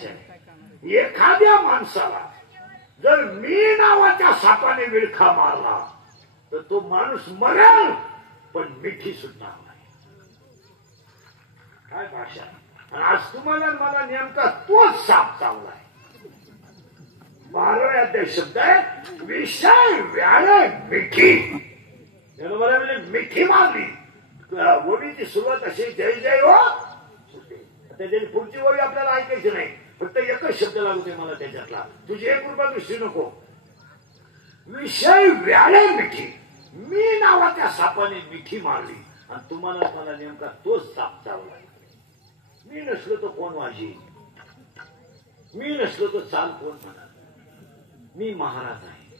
भाषा आहे. एखाद्या माणसाला जर मी नावाच्या सापाने विळखा मारला तर तो माणूस मरेल पण मिठी सुटणार नाही. काय भाषा. आज तुम्हाला मला नेमका तोच साप चावलाय. 12व्या अध्याय शब्द आहे विषय व्याळे मिठी. मला म्हणजे मिठी मारली. ओळीची सुरुवात अशी जय जय हो. त्याच्याची पुढची ओळी आपल्याला ऐकायची नाही. फक्त एकच शब्द लागतोय मला त्याच्यातला. तुझी एक रुपया विसरू नको. विषय व्याळे मिठी. मी नावाच्या सापाने मिठी मारली आणि तुम्हाला मला नेमका तोच साप चावला. मी नसलो तो कोण वाजी. मी नसलो तो चाल कोण म्हणा. मी महाराज आहे.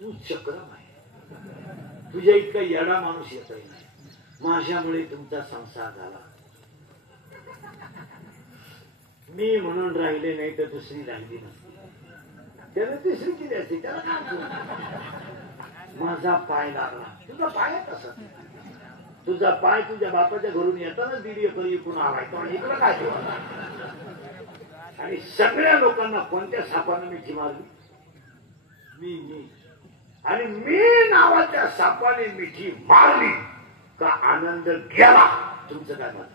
तू चक्रम आहे. तुझ्या इतका येडा माणूस येतही नाही. माझ्यामुळे तुमचा संसार झाला. मी म्हणून राहिले नाही तर दुसरी राहिली नसती. त्याने तिसरी केली असती. त्याला काय. माझा पाय लागला. तुझा पाय कसा. तुझा पाय तुझ्या बापाच्या घरून येताना दीड एकर इकडून आलाय. तो इकडं काय ठेवा. आणि सगळ्या लोकांना कोणत्या सापानं मिठी मारली. मी आणि मी नावाच्या सापाने मिठी मारली का आनंद गेला. तुमचं काय मत.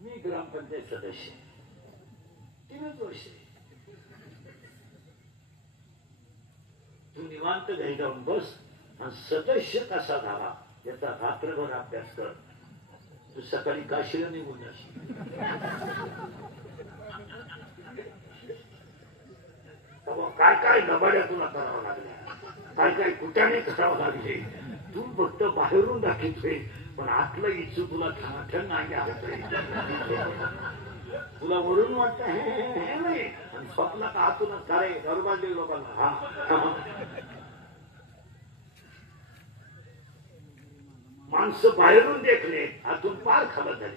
मी ग्रामपंचायत सदस्य 3 वर्ष. तू निवांत घरी जाऊन बस आणि सदस्य कसा झाला याचा रात्रभर अभ्यास कर. तू सकाळी काशीला निघून जाशील. काय काय गबाड्या तुला करावं लागल्या. काय काय कुठ्याने करावं लागले. तू फक्त बाहेरून दाखवतोय पण आतलं इच्छू तुला ठाण नाही आवडतोय. तुला वरून वाटत हे नाही आणि स्वप्न का आतूनच काय गरबाडले लोकांना. माणसं बाहेरून देखले आतून पार खबर झाली.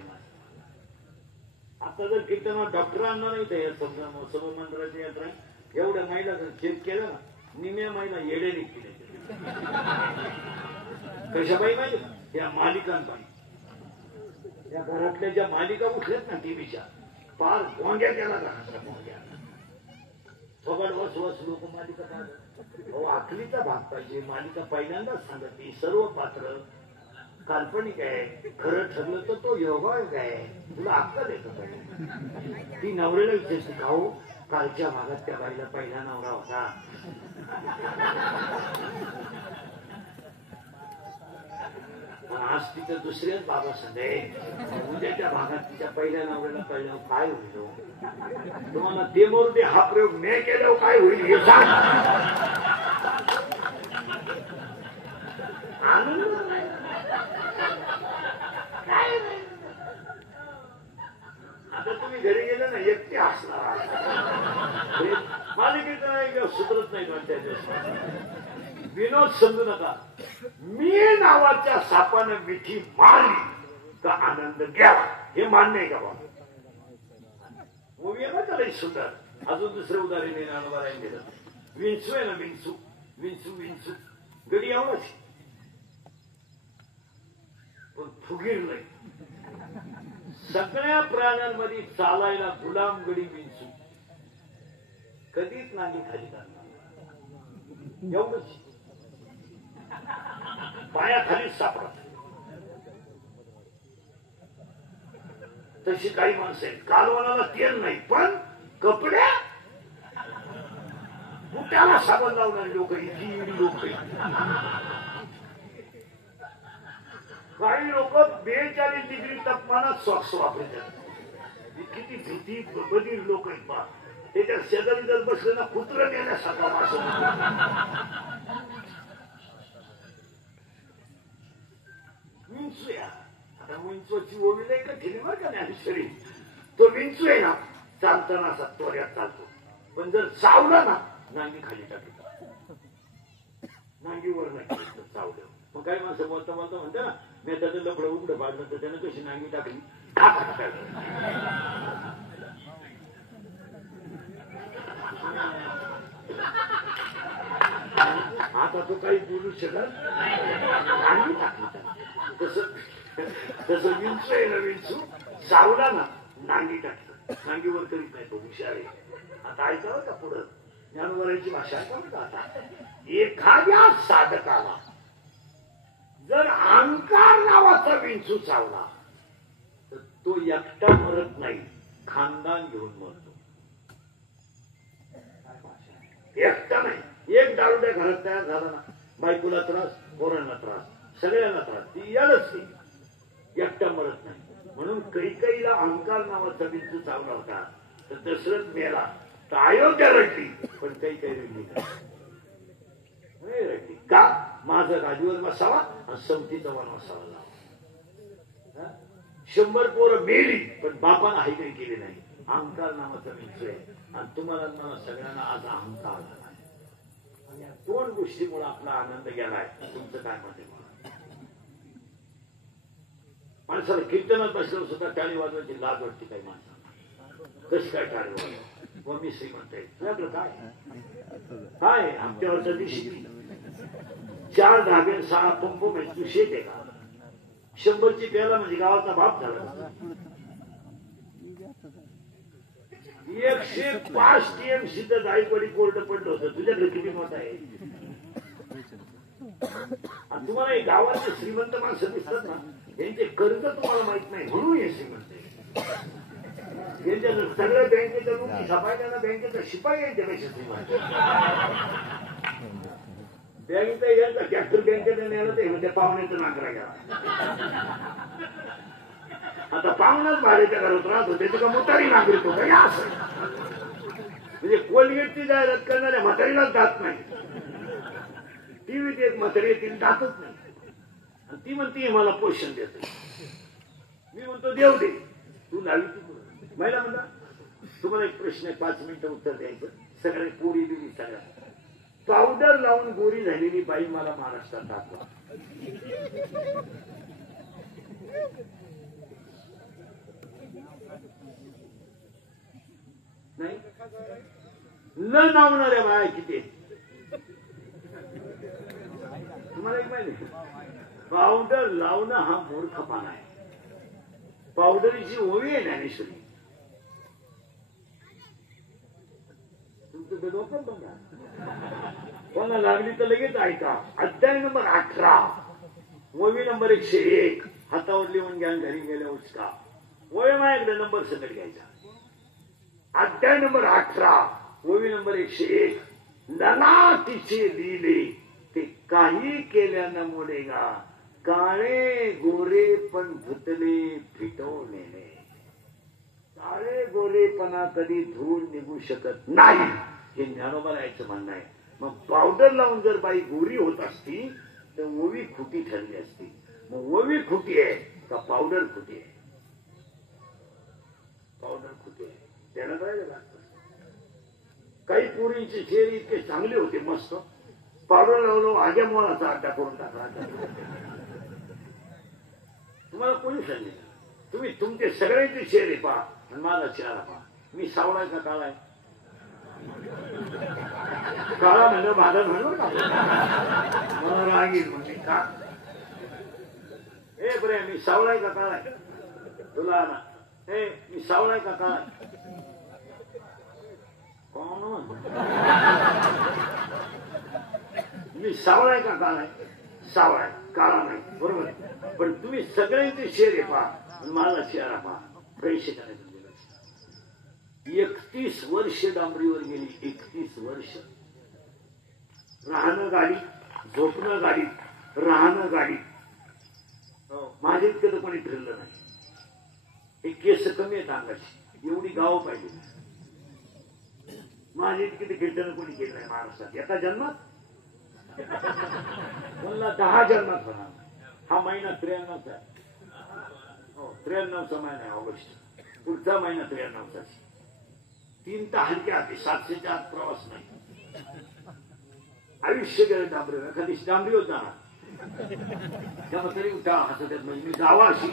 आता जर कीर्तनात डॉक्टरांना नाही तर समजा सभा मंडळाची यात्रा एवढ्या महिला जर चेक केलं ना निम्या महिला येडे निघतील. कशा बाई माहिती या मालिकांबाई. या घरातल्या ज्या मालिका उठल्यात ना टीव्हीच्या पार भोंग्या केला भोंग्या. थोबड वस वस लोक मालिका पाहतात. आखलीचा भाग पाहिजे. मालिका पहिल्यांदाच सांगते सर्व पात्र काल्पनिक आहे. खरं ठरलं तर तो योगायोग आहे. तुला अक्कल येतो पाहिजे. ती नवऱ्याला विचारते का हो कालच्या भागात त्या बाईला पहिला नवरा होता. आज तिथं दुसऱ्याच बाबा संदे उद्याच्या भागात तिच्या पहिल्या नवऱ्याला कळल्यावर काय होईल. तुम्हाला ते मोरू दे. हा प्रयोग मी केल्यावर काय होईल हे सांग. आता तुम्ही घरी गेले ना एकटे असणार. मालिकेचं सुधरत नाही. विनोद समजू नका. मी नावाच्या सापानं मिठी मारली का आनंद घ्यावा. हे मान्य आहे का बाबा. मूवी आहे ना त्याला सुंदर. अजून दुसरं उदाहरण अनुभव दिलं. विंचू आहे ना विंचू. विंचू विंचू गडी एवढाच पण फुगीर नाही. सगळ्या प्राण्यांमध्ये चालायला गुलाम गडी विंचू. कधीच नांगी खाली करणार. एवढंच पायाखाली सापडत. तशी काही माणसं आहेत कालवणाला तेल नाही पण कपड्या बुट्याला साबण लावणारी लोक. इतकी लोक काही लोक 42 डिग्री तापमानात सॉक्स वापरतात. किती भीती बधीर लोक आहेत बा. त्याच्या शेजारी जर बसले ना कुत्र गेल्यासारखा वास. विंचू या आता विंचूची ओवी नाही का ठेवी बरं का ज्ञानेश्वरी. तो विंचू आहे ना चालताना असा त्वऱ्यात चालतो पण जर चावला ना नांगी खाली टाकतो. नांगीवर नाही चावलं. मग काही माणसं बोलता बोलता म्हणते ना मी त्याचं लपडं उघडं पाडलं तर त्यानं कशी नांगी टाकली. आता तो काही बोलू शकत नांगी टाकली. तसं विंचू आहे ना विंचू चावला ना नांगी टाकतं, नांगीवर करीत नाही तो हुशार आहे. आता ऐकावं का पुढं ज्ञानोबराची भाषा ऐकावं का आता. एखाद्या साधकाला जर अहंकार नावाचा विंचू चावला तर तो एकटा मरत नाही, खानदान घेऊन मरतो. एकटा नाही, एक दारुड्या घरात तयार झाला ना, बायकोला त्रास, पोरांना त्रास, सगळ्यांना त्रास, ती यालच ती एकटा मरत नाही. म्हणून कैकेयीला अहंकार नावाचा विंचू चावला होता तर दशरथ मेला तर अयोध्या रडली, पण कैकेयी रडली नाही रडली का. माझं गादीवर बसावा आणि सवतीचा वनवासावा लावा. 100 पोरं मेली पण बापानं हाय काही केली नाही. अहंकार नावाचा विंचू आहे आणि तुम्हाला मला सगळ्यांना आज अहंकार आला आहे. आणि या 2 गोष्टीमुळे आपला आनंद गेलाय. तुमचं काय मत आहे? माणसाला कीर्तनात बसल्यावर सुद्धा टाळी वाजवायची लाज वाटते काही माणसाला. कशी काय टाळी वाजव व मी श्रीमंत आहे तुझ्याकडं काय काय हप्त्यावरच्या दिवशी 4 धाबे 6 पंप म्हणजे तू शेत आहे का. 100ची प्याला म्हणजे गावाचा बाप झाला. 105 TMC तर जायकवाडी कोर्ट पडलं होतं. तुझ्याकडे किती मत आहे. आणि तुम्हाला हे गावातले श्रीमंत माणसं दिसतात ना, यांचे कर्ज तुम्हाला माहित नाही म्हणून हे श्रीमंत आहे. यांच्या सगळ्या बँकेच्या लोक छापायला बँकेचा शिपाई यांच्यापेक्षा श्रीमंत. बँकेचा यांचा ट्रॅक्टर बँकेचा नेला ते म्हणजे पाहुण्याचं नाकरा घ्या. आता पाहुणाच भाड्याच्या घरात राहत होते का म्हातारी नागरिक होता या असं. म्हणजे कोलगेटची जाहिरात करणाऱ्या म्हातारीलाच जात नाही. टीव्हीत एक म्हातारी येतील जातच नाही. आणि ती म्हणते मला पोषण देत. मी म्हणतो देव दे तू लावी ती महिला म्हणला तुम्हाला एक प्रश्न आहे 5 मिनिटं उत्तर द्यायचं. सगळे पोरी बिरी सगळ्या पावडर लावून गोरी झालेली बाई मला महाराष्ट्रात दाखवा. नाही न नावणाऱ्या बाया किती तुम्हाला एक माहिती. पावडर लावणं हा मूर्खपणा आहे. पावडरीची ओवी आहे ज्ञानेश्वरी. तुमचं डोकं बघा कोणा लागली तर लगेच ऐका. अध्याय नंबर 18 ओवी नंबर 101 हातावर लिहून घ्या घरी गेल्या उचका. ओवी माझ्याकडे नंबर सकट घ्यायचा. अध्याय नंबर 18 ओवी नंबर 101 लला तिचे लिहिले ते काही केल्यानं मोडेगा. काळे गोरे पण धुतले फिटवलेले. काळे गोरेपणा कधी धूळ निघू शकत नाही हे ज्ञानोबारायचं म्हणणं आहे. मग पावडर लावून जर बाई गोरी होत असती तर ओवी खुटी ठरली असती. मग ओवी खुटी आहे का पावडर खुटी आहे. पावडर खुटी आहे त्याला कळायला लागतं. काही पोरींचे चेहरे इतके चांगले होते मस्त. पावडर लावलो आग्या मोळाचा अड्डा करून टाकला. तुम्हाला कोणी सांगितलं. तुम्ही तुमचे सगळ्यांचे चेहरे पहा आणि माझा चेहरा पहा. मी सावळाय का काळाय. काळा म्हणलं माझा म्हणून मला रागील म्हणजे का हे बरे मी सावळाय का काळाय. तुला ना हे मी सावळाय का काळाय. कोण मी सावळाय का काळाय. सावळाय काळा नाही बरोबर. पण तुम्ही सगळ्यांचे चेहरे पहा माझा चेहरा पहा. पैसे करायचं 31 वर्ष डांबरीवर गेली. 31 वर्ष राहणं गाडीत झोपणं गाडीत राहणं गाडीत. माझ्या इतकं तर कोणी फिरलं नाही. हे केस कमी आहेत अंगाची एवढी गाव पाहिजे. माझी इतकी ते कीर्तन कोणी केलं नाही महाराष्ट्रात. एका जन्मात मला 10 जन्मात होणार. हा महिना 93चा आहे. हो 93चा महिना आहे ऑगस्ट. पुढचा महिना 93चा. 3 तर हलके आते 700च्या आत प्रवास नाही. आयुष्य गेलं डांबरीवर. एखादी डांबरीवर जाणार त्यामुळे तरी उठा हसत येत म्हणजे मी जावा अशी.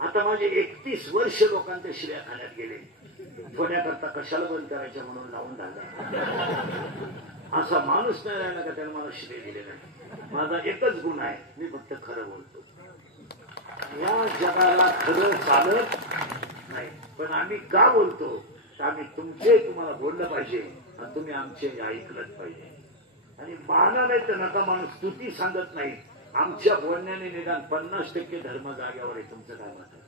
आता माझे 31 वर्ष लोकांच्या शिव्या खाण्यात गेले. थोड्याकरता कशाला बंद करायच्या म्हणून लावून टाकला. असा माणूस नाही राहिला का त्याने मला शिवे दिले नाही. माझा एकच गुण आहे मी फक्त खरं बोलतो. या जगाला खरं चालत नाही, पण आम्ही का बोलतो तर आम्ही तुम्हाला बोललं पाहिजे आणि तुम्ही आमचे ऐकलंच पाहिजे. आणि माना नाही तर नका माणूस स्तुती सांगत नाही. आमच्या बोलण्याने निदान 50% धर्म जाग्यावर आहे. तुमचं काय मत आहे?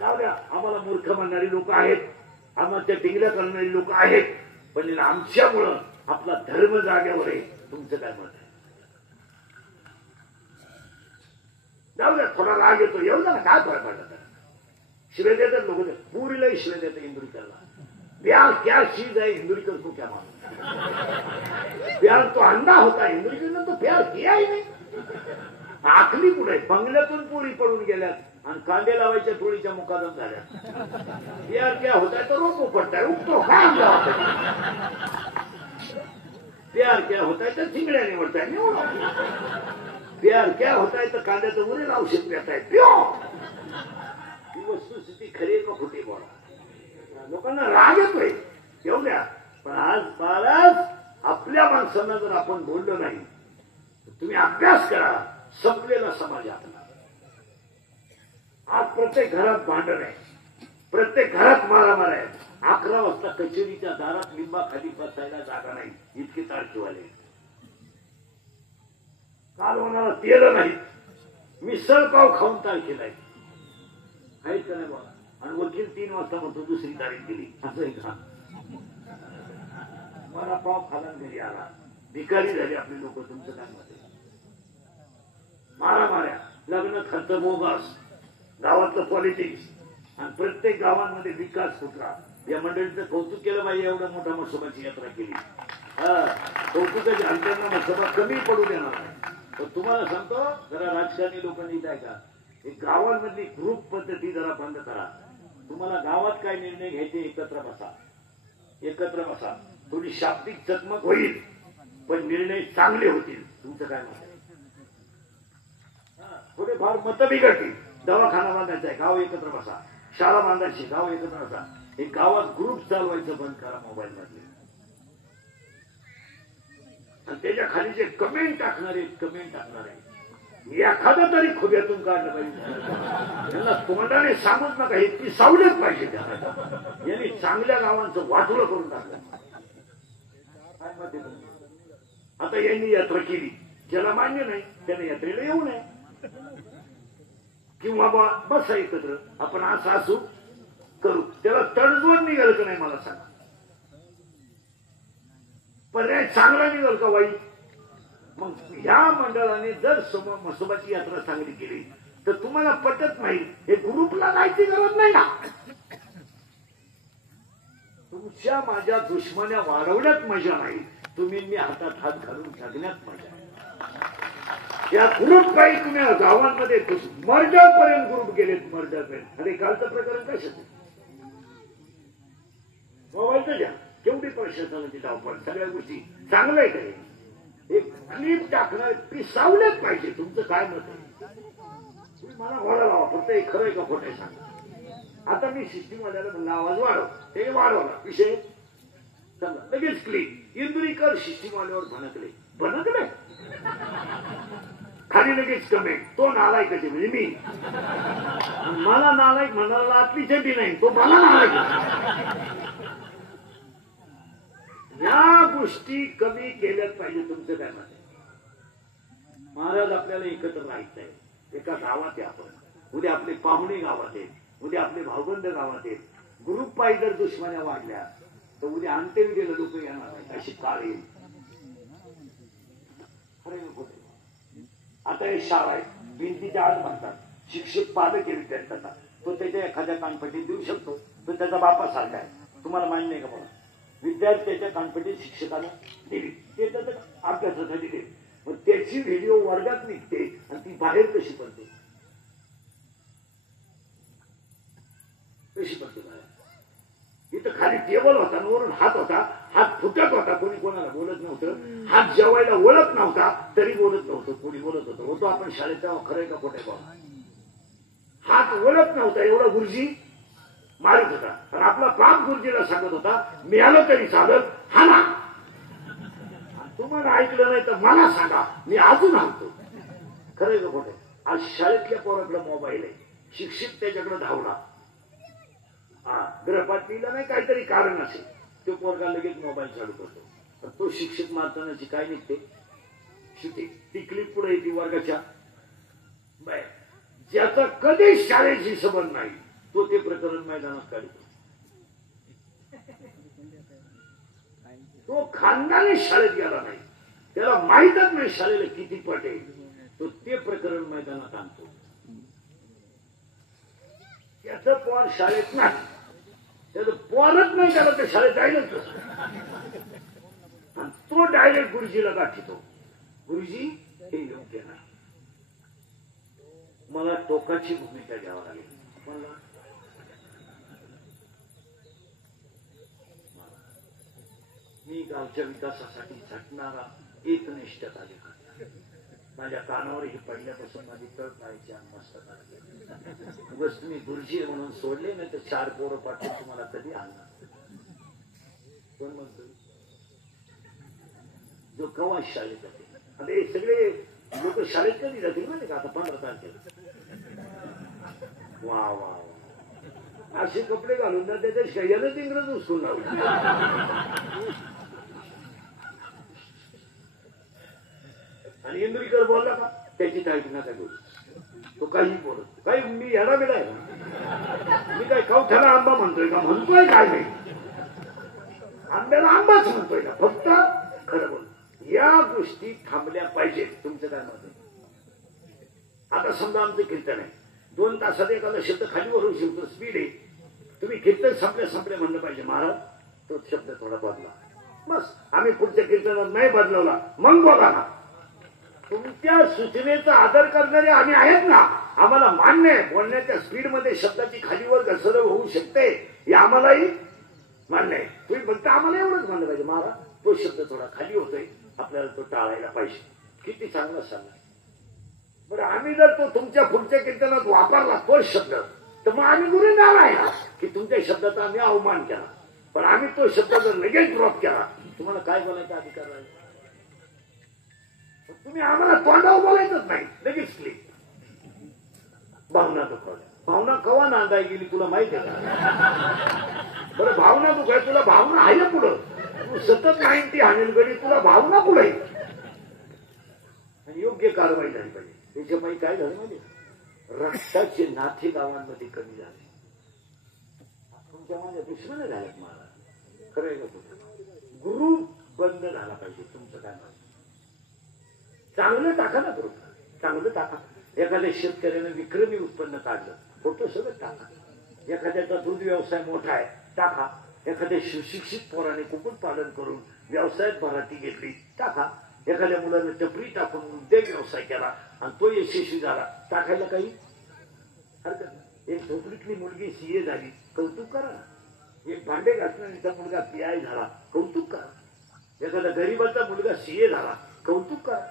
जाऊ द्या, आम्हाला मूर्ख म्हणणारी लोक आहेत, आम्हाला त्या टिंगल्या करणारी लोक आहेत, पण आमच्यामुळं आपला धर्म जाग्यावर आहे. तुमचं काय मत आहे? जाऊ द्या, थोडा राग येतो, येऊ द्या ना, काय फरक पडला तर. शिवे देतात लोक, पुरीलाही शिवे देतात इंदुरीकरला. प्यार क्या चीज है, इंदुरीकर को क्या मालूम. प्यार तो अंडा होता, इंदुरीकरनं तो प्यार किया ही नाही. आखली पुढे बंगल्यातून पुरी पडून गेल्यात आणि कांदे लावायच्या टोळीच्या मुकादम झाल्या. प्यार क्या होता है तो रोको पडताय, उगतो हा अंडा होता. प्यार क्या होता है तर चिंगड्या निवडताय, निवडा. प्यार क्या होता है तर कांद्याचं उरे औषध पिताय, पिओ. ही वस्तुस्थिती खरी मग खोटी बोला. लोकांना राग येतोय, येऊ द्या, पण आज महाराज आपल्या माणसांना जर आपण बोललो नाही, तुम्ही अभ्यास करा. संपलेला समाज आपला. आज प्रत्येक घरात भांडण आहे, प्रत्येक घरात मारामार आहे. 11 वाजता कचेरीच्या दारात लिंबाखाली बसायला जागा नाही, इतके तारखेवाले. काल होणारा तेल नाही, मिसळ पाव खाऊन तारखेला आहेत का नाही बघा. आणि वकील 3 वाजता म्हणतो दुसरी तारीख दिली, असं आहे का? मला पाव खाला घरी आला, भिकारी झाली आपली लोक. तुमचं काय मत आहे? मारा माऱ्या, लग्न खर्च बोगस, गावातलं पॉलिटिक्स आणि प्रत्येक गावांमध्ये विकास कुठला. या मंडळीचं कौतुक केलं पाहिजे, एवढं मोठा मसोबाची यात्रा केली. कौतुकाच्या अंतरांना मसोबा कमी पडू देणार नाही. तर तुम्हाला सांगतो, जरा राजकारणी लोकांनी काय का, एक गावांमधली ग्रुप पद्धती जरा बंद करा. तुम्हाला गावात काय निर्णय घ्यायचे, एकत्र बसा, एकत्र बसा. थोडी शाब्दिक चकमक होईल, पण निर्णय चांगले होतील. तुमचं काय मत आहे? थोडेफार मत बिघडतील. दवाखाना बांधायचा आहे, गाव एकत्र बसा. शाळा बांधायची, गाव एकत्र बसा. एक गावात ग्रुप चालवायचं बंद करा मोबाईल मध्ये. आणि त्याच्या खाली जे कमेंट टाकणारे एखादं तरी खोब्यातून काढलं पाहिजे. त्यांना तोंडाने सांगूच नका, हे पिसावलेच पाहिजे. त्यांना यांनी चांगल्या गावांचं वाटोळं करून टाकलं. काय मत आहे? आता यांनी यात्रा केली, ज्याला मान्य नाही त्याने यात्रेला येऊ नये, किंवा बसा एकत्र, आपण असं असू करू. त्याला तडजोड निघाल का नाही मला सांगा. पर्याय चांगला निघाल का वाईट? मग ह्या मंडळाने जर मसोबाची यात्रा चांगली केली तर तुम्हाला पटत नाही, हे ग्रुपला जायची गरज नाही ना. तुमच्या माझ्या दुश्मन्या वाढवण्यात मजा नाही, तुम्ही मी हातात हात घालून जगण्यात मजा. या ग्रुप काही तुम्ही गावांमध्ये मर्डर पर्यंत ग्रुप गेलेत, मर्डर पर्यंत. अरे कालचं प्रकरण कशाचं? मोबाईलचं द्या, केवढी प्रशासनाची धावपळ, सगळ्या गोष्टी चांगलं आहे काय? एक क्लिप टाकणार पिसावलेच पाहिजे. तुमचं काय मत आहे? तुम्ही मला घोडा लावा, फक्त हे खरंय का खोटं आहे सांगा. आता मी सिस्टीमवाल्याला म्हणलं आवाज वाढव, ते वाढवला विषय समजा, लगेच क्लिप. इंदुरीकर सिस्टीमवाल्यावर भनकले खाली लगेच कमेंट, तो नालायक कसे म्हणजे मी. मला नालायक म्हणाला आतली चड्डी नाही, तो मला नालायक. या गोष्टी कमी केल्याच पाहिजे. तुमचं काय मत आहे? महाराज आपल्याला एकत्र राहायचं आहे. एका गावात आहे आपण, उद्या आपले पाहुणे गावात आहेत, उद्या आपले भावबंद गावात आहेत. ग्रुप पायी जर दुश्मन्या वाढल्या तर उद्या अंत्यविधीला लोक येणार नाही, अशी काळ येईल. आता हे शाळा आहे, भिंतीच्या आत म्हणतात, शिक्षक पालक आहे विद्यार्थ्यांना, तो त्याच्या एखाद्या कानपट्टीत देऊ शकतो, तो त्याचा बापासारखा आहे. तुम्हाला मान्य नाही का? बघा, विद्यार्थ्याच्या कानपट्टीत शिक्षकाने दिली, ते त्याचा अभ्यासासाठी दिली, मग त्याची व्हिडिओ वर्गात निघते आणि ती बाहेर कशी पडते? इथं खाली टेबल होता, वरून हात होता, हात फुटत होता, कोणी कोणाला बोलत नव्हतं. हात जेवायला ओळख नव्हता तरी बोलत नव्हतं, कोणी बोलत होतं. होतो आपण शाळेत तेव्हा, खरंय का खोटं बाबा? हात ओळख नव्हता एवढा गुरुजी मारित होता. आणि आपला बाप गुरुजीला सांगत होता, मिळालं तरी चालत, हा ना. तुम्हाला ऐकलं नाही तर मला सांगा, मी अजून आणतो. खरंय का खोटं? आज शाळेतल्या पोराकडे मोबाईल आहे, शिक्षक त्याच्याकडे धावला. ग्रहपातीला नाही काहीतरी कारण असेल, तो पोरगा लगेच मोबाईल चालू करतो. तो शिक्षक मारतानाची काय निघते, शिके ती क्लिप पुढे येते वर्गाच्या. ज्याचा कधी शाळेशी संबंध नाही तो ते प्रकरण मैदानात काढतो. तो खानदानी शाळेत गेला नाही, त्याला माहीतच नाही शाळेला किती पट आहे, तो ते प्रकरण मैदानात आणतो. त्याचं पोर शाळेत नाही, त्याचं पोरच नाही, त्याला ते शाळेत जायलाच आणि तो डायरेक्ट गुरुजीला गाठतो. गुरुजी हे योग्य नाही, मला टोकाची भूमिका घ्यावी लागेल. मला मी गावच्या विकासासाठी झटणारा एकनिष्ठ कार्यकर्ता. माझ्या कानावर ही पडल्यापासून माझी तळ पाहायची मस्त बस तुम्ही गुरुजी म्हणून सोडले नाही तर 4 पोरं पाठवून तुम्हाला कधी आणणार. कोण म्हणतो जो कवा शाळेत जाते. आता हे सगळे लोक शाळेत कधी जातील माहिती का, आता 15 तारखेला. वा वा वा, असे कपडे घालून ना त्याच्या शैयानच इंग्रज उचलून लावले. आणि इंद्रिकर बोलला का त्याची काळजी नका घेऊ, तो काही बोलत काही. मी याला मिळाय मी काय कवठ्याला आंबा म्हणतोय का, म्हणतोय काय नाही, आंब्याला आंबाच म्हणतोय का, फक्त खरं बोल. या गोष्टी थांबल्या पाहिजेत. तुमचं काय मत आहे? आता समजा आमचं कीर्तन आहे, 2 तासात एखादा शब्द खाली वरून शिवतो, स्पीड आहे. तुम्ही कीर्तन संपल्या म्हणलं पाहिजे महाराज तो शब्द थोडा बदला, बस. आम्ही पुढच्या कीर्तनात नाही बदलवला मग बोला ना. तुमच्या सूचनेचा आदर करणारे आम्ही आहेत ना, आम्हाला मान्य आहे. बोलण्याच्या स्पीडमध्ये शब्दाची खालीवर घसर होऊ शकते हे आम्हालाही मान्य आहे. तुम्ही फक्त आम्हाला एवढंच म्हणलं पाहिजे महाराज तो शब्द थोडा खाली होतोय, आपल्याला तो टाळायला पाहिजे. किती चांगला सांगा बरं. आम्ही जर तो तुमच्या पुढच्या कीर्तनात वापरला तो शब्द तर मग आम्ही गुन्हेगार आहे ना, की तुमच्या शब्दाचा आम्ही अवमान केला. पण आम्ही तो शब्द जर लगेच ड्रॉप केला, तुम्हाला काय बोलायचा अधिकार आहे? तुम्ही आम्हाला तोंडावर बोलायचंच नाही, लगेच क्लिक. भावना दुखवल्या, भावना कवा नांदाय गेली तुला माहिती आहे का? बरं भावना दुखाय, तुला भावना आहे पुढं, तू सतत 90 हाणेल गडी, तुला भावना पुढे. आणि योग्य कारवाई झाली पाहिजे. त्याच्यामुळे काय झालं माहिती, रक्ताचे नाथे गावांमध्ये कमी झाले. तुमच्या माझ्या दुश्मन झाल्यात महाराज, खरं आहे का? गुरु बंद झाला पाहिजे. तुमचं काय म्हणणं? चांगलं टाका ना गुरु, चांगलं टाका. एखाद्या शेतकऱ्यानं विक्रमी उत्पन्न काढलं, फोटो सगळं टाका. एखाद्याचा दूध व्यवसाय मोठा आहे, टाका. एखाद्या सुशिक्षित पोराने कुक्कुटपालन करून व्यवसायात भराटी घेतली, टाका. एखाद्या मुलानं टपरी टाकून उद्योग व्यवसाय केला आणि तो यशस्वी झाला, टाकायला काही हरकत नाही. एक झोपडीतली मुलगी CA झाली, कौतुक करा. एक भांडे घासणारीचा मुलगा PI झाला, कौतुक करा. एखाद्या गरीबाचा मुलगा CA झाला, कौतुक करा.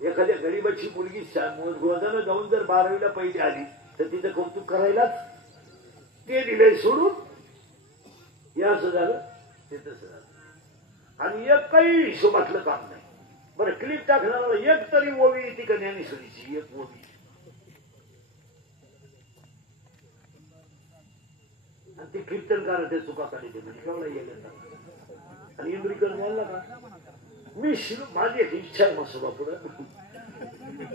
एखाद्या गरीबाची मुलगी रोजानं जाऊन जर 12वीला पहिली आली तर तिचं कौतुक करायलाच ते दिले सोडून. या असं झालं ते तसं झालं, आणि एकही हिशोबातलं काम नाही. बरं क्लिप टाकणारा एक तरी ओवी येते का ज्ञानेश्वरीची, एक ओवी. आणि ती कीर्तनकाराच्या चुका काढते म्हणजे केवढा येईल. आणि इंद्रिकर बोलला का, मी माझी एक इच्छा आहे मसोबा पुढं,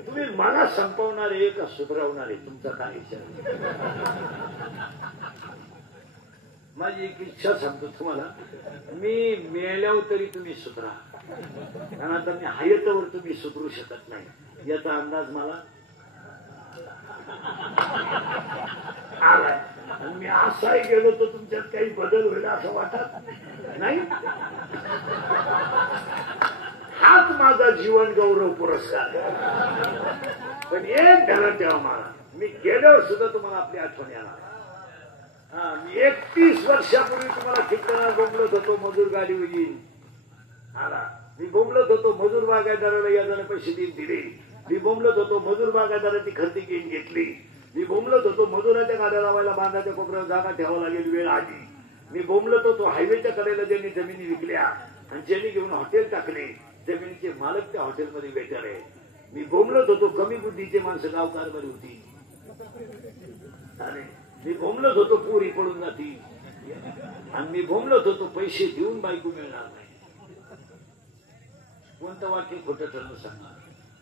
तुम्ही मला संपवणारे का सुधरवणारे, तुमचा काय इच्छा? माझी एक इच्छा सांगतो तुम्हाला, मी मेल्यावर तरी तुम्ही सुधरा, कारण आता मी हायतवर तुम्ही सुधरू शकत नाही याचा अंदाज मला आलाय. आणि मी असाही गेलो तर तुमच्यात काही बदल होईल असं वाटत नाही. हाच माझा जीवन गौरव पुरस्कार. पण एक ध्यानात ठेवा मला, मी गेल्यावर सुद्धा तुम्हाला आपली आठवण येणार. मी 31 वर्षापूर्वी तुम्हाला कीर्तनात बोंबलत होतो, मजूर गाडी येईल आला. मी बोंबलत होतो मजूर बागायतदाराला यादाने पैसे दिले. मी बोंबलत होतो मजूर बागायतदाराची खरेदी घेतली. मी बोंबलत होतो मजुराच्या गाड्या लावायला बांधाच्या कोपऱ्यावर जागा ठेवावं लागेल, वेळ आली. मी बोंबलत होतो हायवेच्या कडेला ज्यांनी जमिनी विकल्या आणि ज्यांनी घेऊन हॉटेल टाकले, जमिनीचे मालक त्या हॉटेलमध्ये वेटर आहे. मी बोंबलत होतो कमी बुद्धीचे माणसं गाव कारभारी होती आणि मी बोंबलत होतो पोरी पडून जाती आणि मी बोंबलत होतो पैसे देऊन बायको मिळणार नाही. कोणतं वाक्य खोटं ठरलं सांगणार.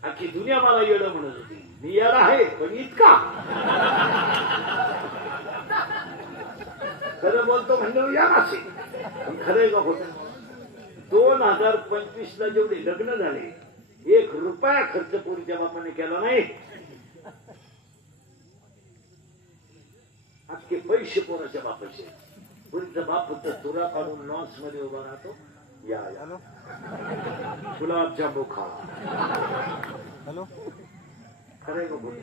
अख्खी दुनिया मला येडं म्हणत होती. मी येडा आहे पण इतका खरं बोलतो म्हणलं या असेल खरंय का खोटं. 2025 ला जेवढे लग्न झाले 1 रुपया खर्च पोरीच्या बापाने केला नाही. अख्खे पैसे पोराच्या बापाचे. पोरीचा बाप फक्त तुरा काढून लॉन्स मध्ये उभा राहतो. या गुलाबजामू खा. हॅलो खरंय का बोल.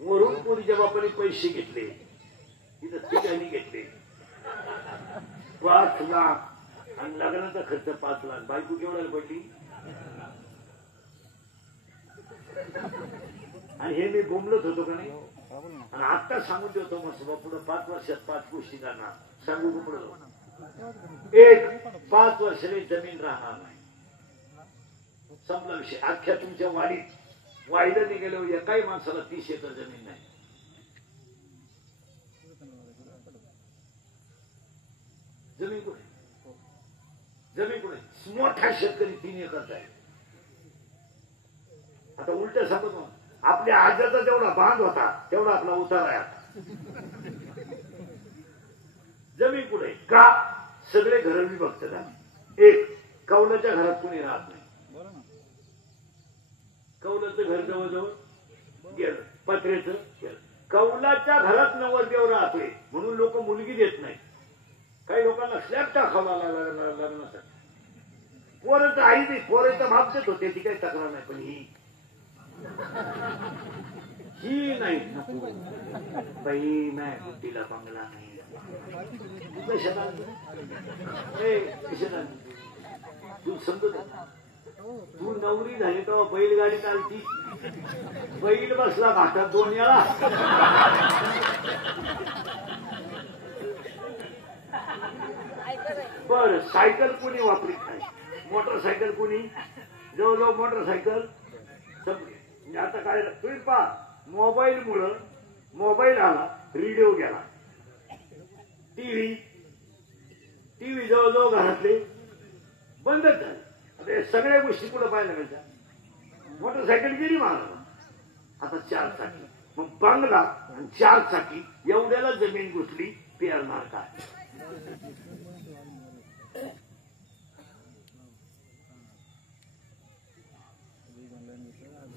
वरून पोरीच्या बापाने पैसे घेतले. तिथं तिघांनी घेतले 5 लाख आणि लग्नाचा खर्च 5 लाख. बायको केवढ्याला पडली. आणि हे मी बोंबलत होतो का नाही. आणि आता सांगून देतो मस्त पुढे 5 वर्षात 5 गोष्टी करणार. सांगू पुढे 1 5 वर्षाने जमीन राहणार नाही. संपला विषय. अख्ख्या तुमच्या वाडीत वाहिलं निघाल्यावर एकाही माणसाला 30 एकर जमीन नाही. जमीन कुठे. जमीन कुठे. मोठा शेतकरी 3 एकरचा आहे. आता उलट सांगतो आपल्या आज्याचा जेवढा बांध होता तेवढा आपला उतारा आहे. जमीन कुठे का. सगळे घर विभक्त झाले. 1 कौलाच्या घरात कोणी राहत नाही. कौलाचं घर जवळजवळ गेलं. पत्र्याचं गेलं. कौलाच्या घरात नवरदेव राहतोय म्हणून लोक मुलगी देत नाही. काही लोकांना स्लॅब टाकावा लग्नासाठी. पोराचं आई नाही. पोराचं बाप देत होते ती काही तक्रार नाही. पण ही नाही बाई नाही बुद्धीला बंगला नाही. तू समजत तू नवरी झाली तेव्हा बैलगाडीत आलती. बैल बसला घाटात 2 वेळा. बर सायकल कोणी वापरीत नाही. मोटरसायकल कोणी जवळजवळ मोटरसायकल सगळी. आता काय तुम्ही पहा मोबाईल मुळे मोबाईल आला. रेडिओ गेला. टीव्ही जवळजवळ घरातले बंदच झाले. आता या सगळ्या गोष्टी कुठं पाहायला मिळतात. मोटरसायकल गेली मारा. आता 4 चाकी. मग बंगला आणि 4 चाकी एवढ्याला जमीन घुसली. पेरणार काय.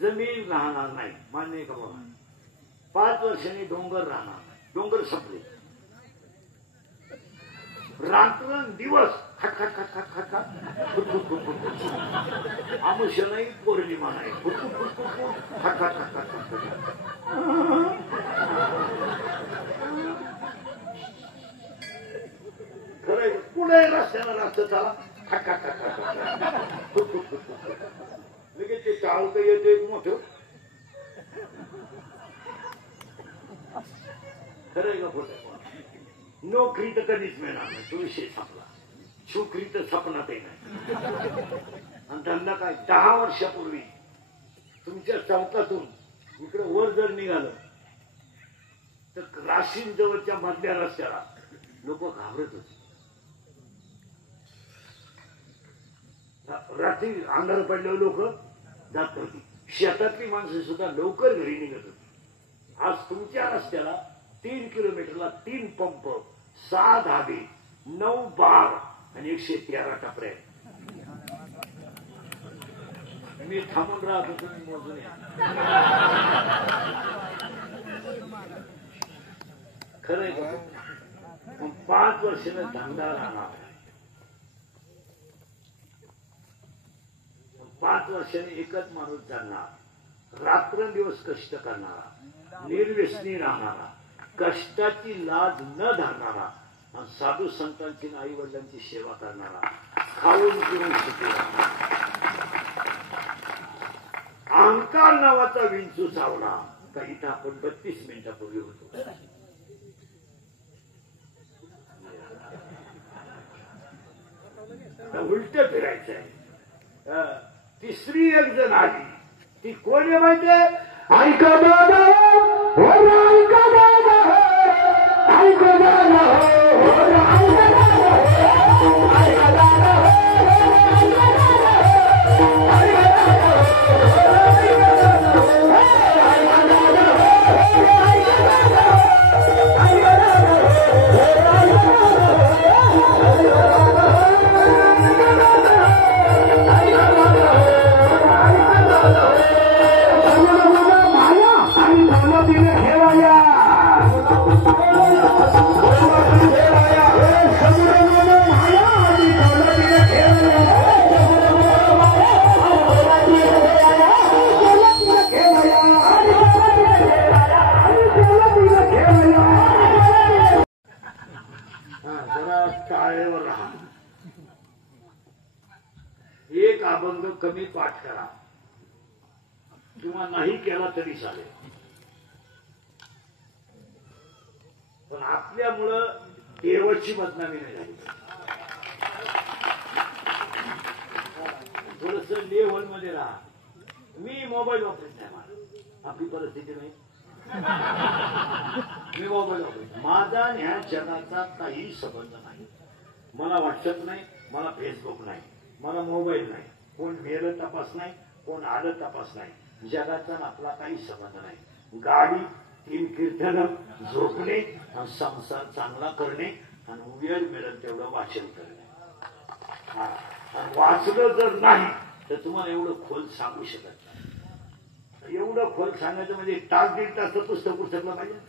जमीन राहणार नाही. मान्य का बाबा. 5 वर्षांनी डोंगर राहणार नाही. डोंगर संपले. रात्रंदिवस खट खट खट खट खट खट. आमुष्य नाही पौर्णिमा नाही. खट खट खट खट खट. खरं पुढे रस्त्याला रस्ता चाला. खट खट खट खट. लगेच ते चालतं येतं एक मोठं. खरंय का खोटं. नोकरी तर कधीच मिळणार नाही. तो विषय संपला. छोकरी तर सपनातही नाही. आणि धंदा काय 10 वर्षापूर्वी तुमच्या चौकातून इकडे वर जर निघालं तर राशीन जवळच्या मधल्या रस्त्याला लोक घाबरत होते. रात्री अंधार पडल्यावर लोक जात होती. शेतातली माणसं सुद्धा लवकर घरी निघत होती. आज तुमच्या रस्त्याला 3 किलोमीटरला 3 पंप 6 धाबे 9 बार आणि 113 टपऱ्या. मी थांबून राहत होतो. मी मोजून खरंय का. 5 वर्षाने धंदा राहणार. 5 वर्षांनी एकच माणूस जाणार. रात्रंदिवस कष्ट करणारा. निर्व्यसनी राहणारा. कष्टाची लाज न धरणारा. आणि साधू संतांची आई वडिलांची सेवा करणारा. खाऊन पिऊन सुखी राहणारा. अहंकार नावाचा विंचू चावला का इथं आपण 32 मिनिटापूर्वी होतो. उलट फिरायचं आहे. 3री एक जण आली ती कोण आहे माहितीये? ऐका दादा हो रे, ऐका दादा हो, ऐका दादा हो रे, ऐका दादा हो, ऐका दादा हो, टाळेवर राहा. एक अभंग कमी पाठ करा किंवा नाही केला तरी चालेल, पण आपल्यामुळं देवाची बदनामी नाही झाली. थोडस लेव्हल मध्ये राहा. मी मोबाईल वापरत नाही, मला आपली परिस्थिती नाही. मी मोबाईल वापरत, माझा ह्या जगाचा काही संबंध नाही. मला व्हॉट्सअप नाही, मला फेसबुक नाही, मला मोबाईल नाही. कोण मेलं तपास नाही, कोण आलं तपास नाही. जगाचा आपला काही संबंध नाही. गाडी, 3 कीर्तन, झोपणे, संसार चांगला करणे आणि वेळ मिळेल तेवढं वाचन करणे. वाचलं जर नाही तर तुम्हाला एवढं खोल सांगू शकत नाही. एवढं खोल सांगायचं म्हणजे तास 1.5 तास पुस्तक पुस्तकला पाहिजे,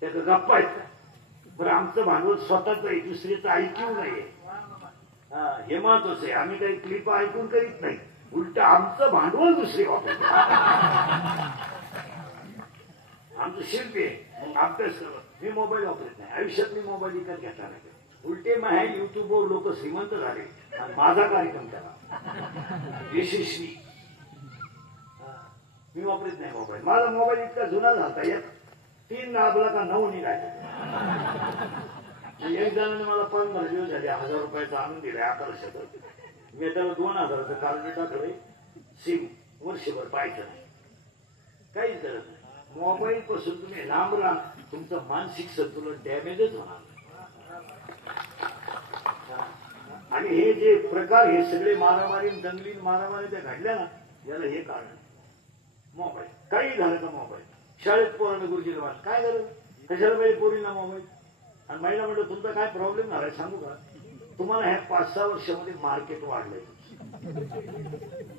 त्याचं गप्पा आहेत का? पण आमचं भांडवल स्वतःच आहे, दुसरीचं ऐकू नाहीये. हे महत्वाचं आहे. आम्ही काही क्लिप ऐकून करीत नाही, उलट आमचं भांडवल दुसरे वापरत. आमचं शिल्पी आहे, मग अभ्यास करत. मी मोबाईल वापरत नाही, आयुष्यात मी मोबाईल विकत घेतला नाही. उलटे माझ्या युट्यूबवर लोक श्रीमंत झाले आणि माझा कार्यक्रम केला यशस्वी. मी वापरत नाही मोबाईल. माझा मोबाईल इतका जुना झाला, 3 नाबला का 9 निघायचा. एक जणांनी मला 15 दिवस झाले 1000 रुपयाचा आणून दिलाय 1100. मी त्याला 2000चं कार्ड टाकलंय. सिम वर्षभर पाहायचं नाही, काहीच गरज नाही. मोबाईल पासून तुम्ही लांब राहा, तुमचं मानसिक संतुलन डॅमेजच होणार. आणि हे जे प्रकार, हे सगळे मारामारी दंगली मारामारी त्या घडल्या ना, याला हे कारण मोबाईल. काही झालं का मोबाईल. शाळेत पोरांना गुरुजीला वाट काय गरज, कशाला पाहिजे पोरींना मोबाईल. आणि महिला म्हणतो तुमचा काय प्रॉब्लेम झालाय सांगू का, तुम्हाला ह्या 5-6 वर्षामध्ये मार्केट वाढलंय,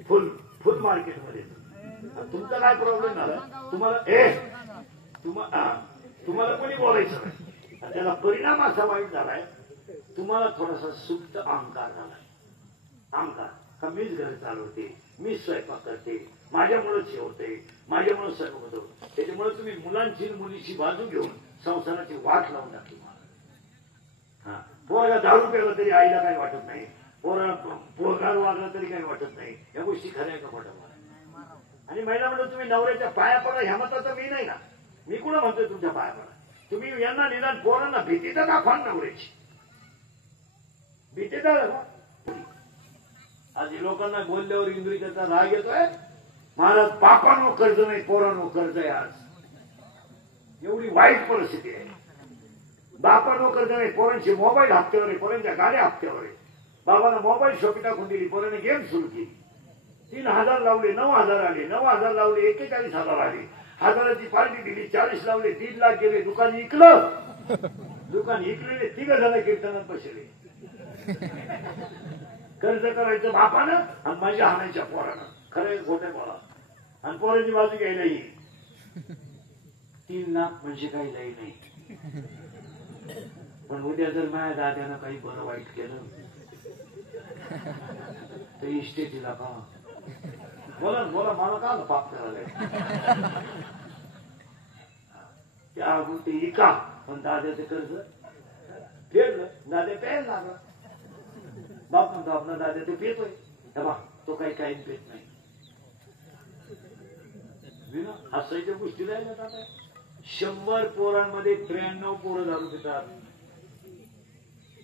फुल मार्केटमध्ये. तुमचा काय प्रॉब्लेम झाला, तुम्हाला कोणी बोलायचं नाही. त्याला परिणाम असा वाईट झालाय, तुम्हाला थोडासा सुप्त अहंकार झालाय. अहंकार का मीच घर चालवते, मीच स्वयंपाक करते, माझ्यामुळेच हे होते, माझ्यामुळे सर्व होतं. त्याच्यामुळे तुम्ही मुलांची मुलीची बाजू घेऊन संसाराची वाट लावून टाकली. पोरगा दारू प्याला तरी आईला काही वाटत नाही, पोरगार वागला तरी काही वाटत नाही. या गोष्टी खऱ्या का खोट्या? आणि महिला म्हणतो तुम्ही नवऱ्याच्या पाया पडा, ह्या मताचा मी नाही ना. मी कुणा म्हणतोय तुमच्या पाया पडा. तुम्ही यांना निदान पोरांना भीती तर दाखवा नवऱ्याची, भीती तर दाखवा. आज लोकांना बोलल्यावर इंद्रियाचा राग येतोय. मला बापांनो कर्ज नाही, पोरांनो कर्ज आहे. आज एवढी वाईट परिस्थिती आहे. बापांनो कर्ज नाही, पोरांचे मोबाईल हप्त्यावर आहे, पोरांच्या गाड्या हप्त्यावर आहे. बाबांना मोबाईल शॉपी टाकून दिली, पोरांनी गेम सुरू केली. 3000 लावले, 9000 आले, 9000 लावले, 41,000 आले. 1000ची पार्टी दिली, 40 लावले, 3 लाख गेले. दुकान इकलं, दुकान इकलेले 3 जण कीर्तनात बसले. कर्ज करायचं बापानं आणि माझ्या हाणायच्या पोरानं. खरं खोटे बोला. आणि पोराची बाजू घ्यायला येईल. 3 लाख म्हणजे काही लई नाही. पण उद्या जर माझ्या दाद्यानं काही बरं वाईट केलं तर इस्टेटीला का बोला मला का पाप करायला. त्या अगोदर ते इका, पण दाद्याचं कर्ज फेडलं. दाद्या प्यायला लागला. बाप म्हणतो आपला दाद्या ते पेतोय, तो काही पेत नाही. हसायच्या गोष्टी राहिल्या. आता 100 पोरांमध्ये 93 पोरं दारू पितात.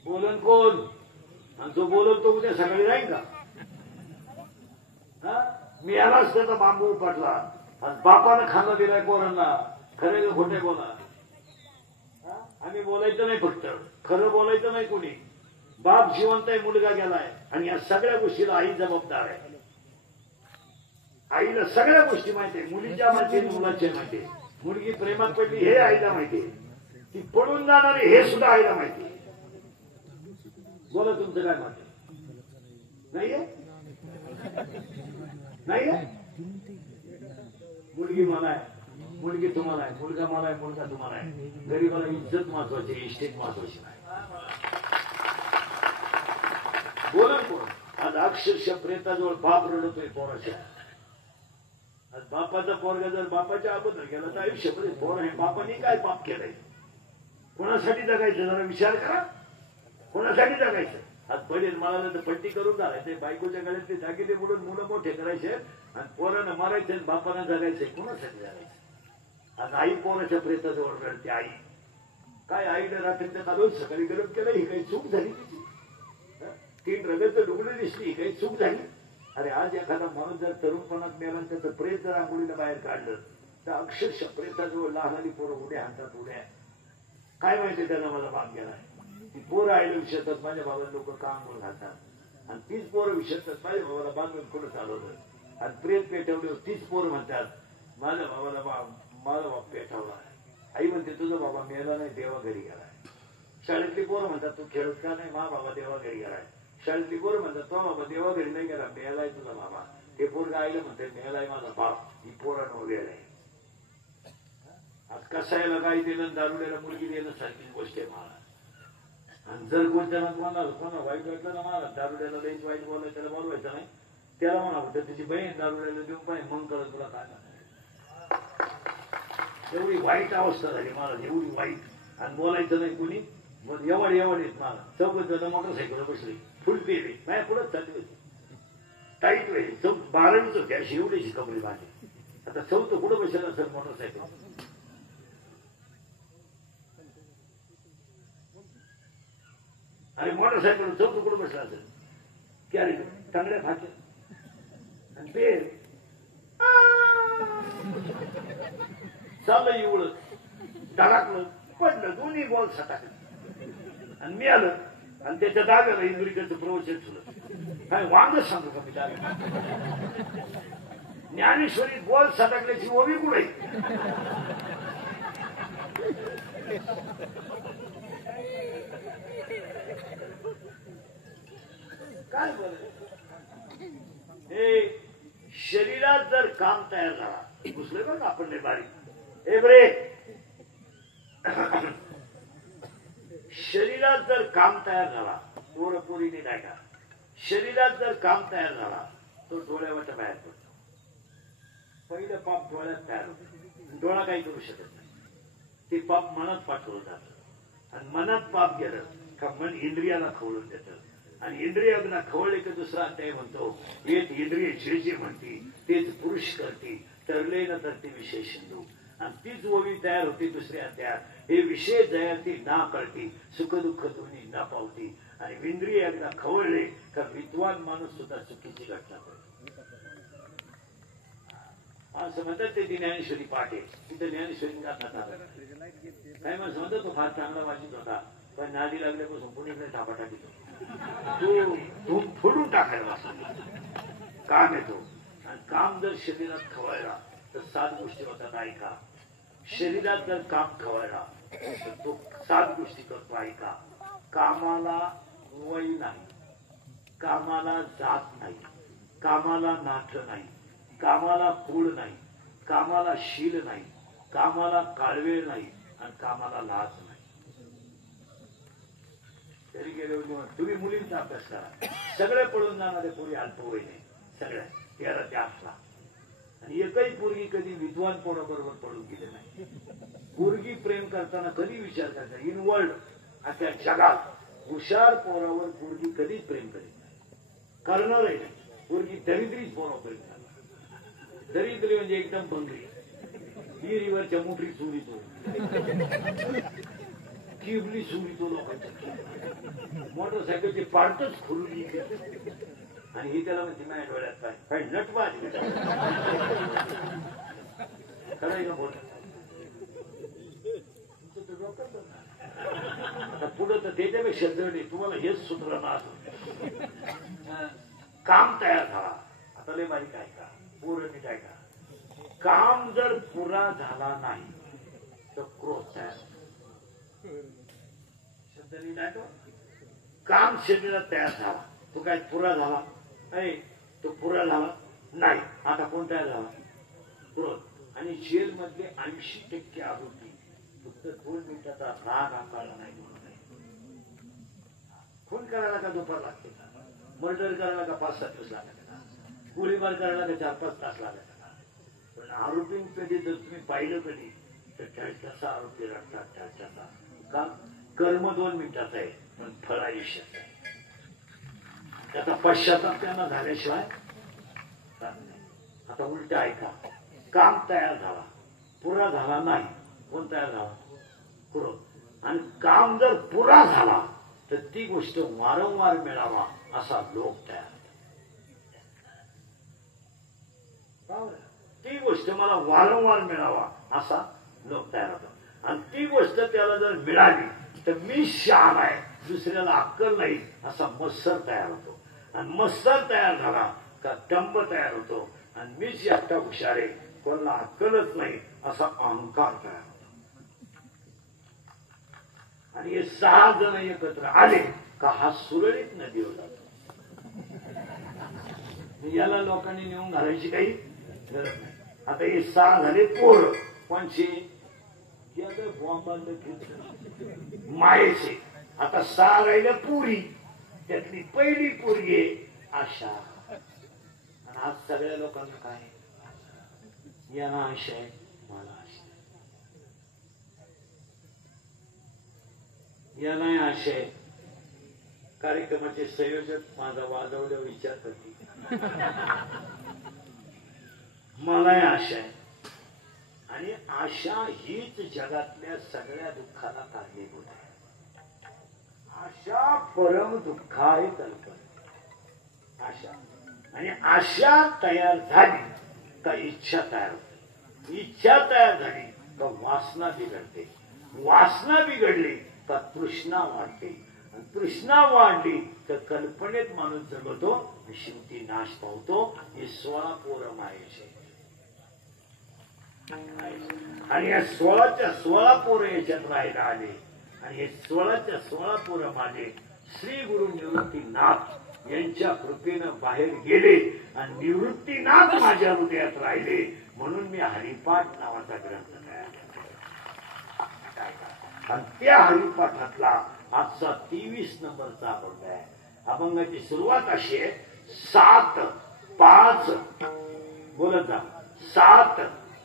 बोलन कोण? आणि जो बोलल तो उद्या सकाळी राहील का? मी यालाच त्याचा बांबू उपटला आणि बापानं खाल्ला दिलाय पोरांना. खरे का खोटे बोला. आम्ही बोलायचं नाही, फक्त खरं बोलायचं नाही कोणी. बाप जिवंत आहे, मुलगा गेलाय आणि या सगळ्या गोष्टीला आई जबाबदार आहे. आईला सगळ्या गोष्टी माहितीये, मुलीच्या माहिती, मुलाच्या माहिती. मुलगी प्रेमात पडली हे आईला माहितीये, ती पडून जाणारी हे सुद्धा आईला माहिती. बोला तुमचं काय मत नाहीये? नाहीये? मुलगी मला आहे, मुलगी तुम्हाला आहे, मुलगा मला आहे, मुलगा तुम्हाला आहे. गरीबाला इज्जत महत्वाची, इस्टेट महत्वाची नाही. बोला कोण? आज अक्षरशः प्रेताजवळ बाप रडतोय पोराच्या. आज बापाचा पोरगा जर बापाच्या अगोदर गेला तर आयुष्यामध्ये पोर आहे, बापाने काय पाप केलंय? कोणासाठी जगायचं जरा विचार करा. कोणासाठी जगायचं? आज पहिले मला तर पट्टी करून घालायचे, बायकोच्या गळ्यातले दागिने बुडून मुलं मोठे करायचे आणि पोरानं मारायचे, बापानं जगायचे. कोणासाठी जगायचं? आज आई पोराच्या प्रेताजवळ रडते. आई काय? आईने रात्रीच्या काढून सकाळी गरम केलं, ही काही चूक झाली तिची? 3 रगत डुगडे दिसली, ही काही चूक झाली? अरे आज एखादा माणूस जर तरुणपणात मेला त्याचं प्रेत जर आंघोळीला बाहेर काढलं तर अक्षरशः प्रेताजवळ लहान पोरं उड्या हातात उड्या. काय माहिती त्याला मला भाग गेलाय. ती पोरं आईला विचारतात माझ्या बाबाला लोक का आंघोळ घालतात, आणि तीच पोरं विचारतात माझ्या बाबाला बांधून कुठं चालवलं. आणि प्रेत पेटवलं, तीच पोरं म्हणतात माझ्या बाबाला माझा बाप पेटवला. आई म्हणते तुझा बाबा मेला नाही, देवा घरी गेलाय. शाळेतली पोरं म्हणतात तू खेळत का नाही, मा बाबा देवा घरी गेलाय. शाळेतली पोरं म्हणतात तो बाबा देवा घरी नाही गेला, मेलाय तुझा बाबा. ते पोरगा आईला म्हणते मेलाय माझा बाप. ही पोरांनो वेळ आहे. आज कसायला काही दिलं, दारुड्याला मुलगी देणं सारखी गोष्ट आहे मला. आणि जर कोणत्याला कोणा वाईट वाटलं ना, मला दारुड्याला लईच वाईट बोलायचं, त्याला बोलवायचं नाही. त्याला म्हणा होतं तुझी बहीण दारुड्याला देऊन पाहिजे मग करत तुला काय नाही. एवढी वाईट अवस्था झाली मला, एवढी वाईट. आणि बोलायचं नाही कोणी. मग एवढ येत मला. 4 जण मोटरसायकल बसली, फुल पेली, माझ्या पुढंच चालली होती. टाईट वेळी 12वीच होती, अशी एवढीची कपडे बांधली. आता 4थं कुठं बसेल असेल मोटरसायकल? आणि मोटरसायकल 4थं कुठं बसला असेल? कॅरी तांगड्या खाते आणि पेल चाललं एवढं धडाकलं, पडलं, दोन्ही बॉल सटाकले आणि मी आलं. आणि त्याच्या दाव्याला इंद्रिकडचं प्रवचन सुरू. काय वांग सांगू का मी दाव्या? ज्ञानेश्वरी बॉल सटाकल्याची ओवी कुठे? काय बोल? हे शरीरात जर काम तयार झाला, घुसले बघ आपण नाही बारीक. हे बरे, शरीरात जर काम तयार झाला, पोरीने काय का, शरीरात जर काम तयार झाला तो डोळ्यावर बाहेर पडतो. पहिलं पाप डोळ्यात तयार होतं. डोळा काही करू शकत नाही. ते पाप मनात पाठवलं जातं आणि मनात पाप गेलं का मन इंद्रियाला खवळून देतं. आणि इंद्रियांना खवळले की दुसरा अध्याय म्हणतो एक इंद्रिय जे म्हणती तेच पुरुष करते, तरले न तर ते विषय सिंधू. आणि तीच ओवी तयार होती दुसऱ्या अध्यायात. हे विषय जयती ना करती, सुख दुःख दोन्ही ना पावती. आणि इंद्रिय एकदा खवळले का विद्वान माणूस सुद्धा चुकीची घटना करतो. असं म्हणतात ते ज्ञानेश्वरी पाठ आहे. तिथे ज्ञानेश्वरी गातात आलं. काय माणसं म्हणतात तो फार चांगला वाचित होता, पण नादी लागल्यापासून कुणीकडे थापा टाकीतो. तो फोडून टाकायला काम येतो. आणि काम जर शरीरात खवळला तर 7 गोष्टी होतात. ऐका, शरीरात जर काम खवळला तर तो 7 गोष्टी करतो. ऐका, कामाला वय नाही, कामाला जात नाही, कामाला नाथ नाही, कामाला कुळ नाही, कामाला शील नाही, कामाला काळवेळ नाही आणि कामाला लाज नाही. तरी गेले तुम्ही मुलींचा अभ्यास करा. सगळे पळून जाणारे पोरी अल्पवयीन नाही, सगळ्या 13 ते 18. आणि एकही पोरगी कधी विद्वान पोराबरोबर पडून गेले नाही. पोरगी प्रेम करताना कधी विचार करता इनवर्ल्ड अशा जगात हुशार पोरावर पोरगी कधीच प्रेम करीत नाही, करणारही नाही. पोरगी दरिद्रीच पोरावर प्रेम करणार. दरिद्री म्हणजे एकदम बंगरी, विहिरीवरच्या मोठरी चोरी तो, किबली चोरी तो, लोकांच्या मोटरसायकलचे पार्टच खोलून आणि ही त्याला म्हणते माझ्या डोळ्यात काय काय नटवा खरं का बोल आता पुढं तर त्याच्यापेक्षा जड तुम्हाला हेच सूत्र ना काम तयार झाला आता लय बारीक आहे का पूर्ण नीट आहे का काम जर पुरा झाला नाही तर क्रोध तयार शब्द नीट आहे काम शरीरात तयार झाला तो काय पुरा झाला नाही तो पुरा झाला नाही आता कोण तयार झाला क्रोध आणि जेल मधले 80% आरोपी फक्त 2 मिनिटाचा राग आकारला नाही खून करायला का दुपार लागते का मर्डर करायला का 5-7 दिवस लागते का गोळीबार करायला का 4-5 तास लागते का पण आरोपी कधी जर तुम्ही पाहिलं कधी तर त्याचा आरोपी रडतात त्याचा का कर्म 2 मिनिटाचा आहे पण फळ आयुष्याचं आहे त्याचा पश्चाताप त्यांना झाल्याशिवाय आता उलट ऐका काम तयार झाला पुरा झाला नाही कोण तयार झाला क्रोध आणि काम जर पुरा झाला तर ती गोष्ट वारंवार मिळावा असा लोक तयार ती गोष्ट मला वारंवार मिळावा असा लोक तयार होतो आणि ती गोष्ट त्याला जर मिळाली तर मी शहाणा आहे दुसऱ्याला अक्कल नाही असा मत्सर तयार होतो आणि मत्सर तयार झाला का टंब तयार होतो आणि मीच एकटा हुशार आहे कोणाला अक्कलच नाही असा अहंकार तयार होतो आणि हे 6 जण एकत्र आले का हा सुरळीत नदीवर जातो याला लोकांनी नेऊन घालायची काही गरज नाही आता हे 6 झाले पोर कोणचे मायेचे आता 6 राहिल्या पुरी त्यातली पहिली पोरगी आहे आशा आणि आज सगळ्या लोकांना काय याला आशा आहे मला आशा याला आशा आहे कार्यक्रमाचे संयोजक माझा वाजवल्यावर विचार करते मलाही आशा आहे आणि आशा हीच जगातल्या सगळ्या दुःखाला कारणीभूत आहे आशा परम दुःखाय कल्पना आशा आणि आशा तयार झाली का इच्छा तयार होते इच्छा तयार झाली का वासना बिघडते वासना बिघडली का तृष्णा वाढते आणि तृष्णा वाढली तर कल्पनेत माणूस जगतो शेवटी नाश पावतो हे 16 पोरं मायेचे आणि या 16च्या 16 पोरं याच्यात राहायला आले आणि हे 16च्या 16 पोरं माझे श्री गुरु निवृत्तीनाथ यांच्या कृपेनं बाहेर गेले आणि निवृत्तीनाथ माझ्या हृदयात राहिले म्हणून मी हरिपाठ नावाचा ग्रंथ तयार केला आणि त्या हरिपाठातला आजचा 23 नंबरचा अभंग आहे अभंगाची सुरुवात अशी आहे 7 5 बोलत जा 7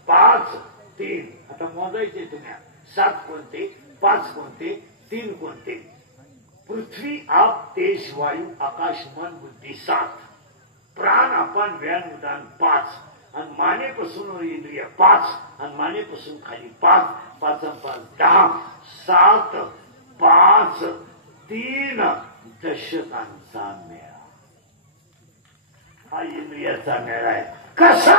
5 3 आता मोजायचे तुम्ही 7 कोणते 5 कोणते 3 कोणते पृथ्वी आप तेज वायू आकाश मन बुद्धी 7 प्राण आपण व्यान उदान 5 आणि मानेपासून इंद्रिय 5 आणि मानेपासून खाली 5 5 5 10 7 5 3 दशकांचा मेळा हा इंद्रियाचा मेळा आहे कसा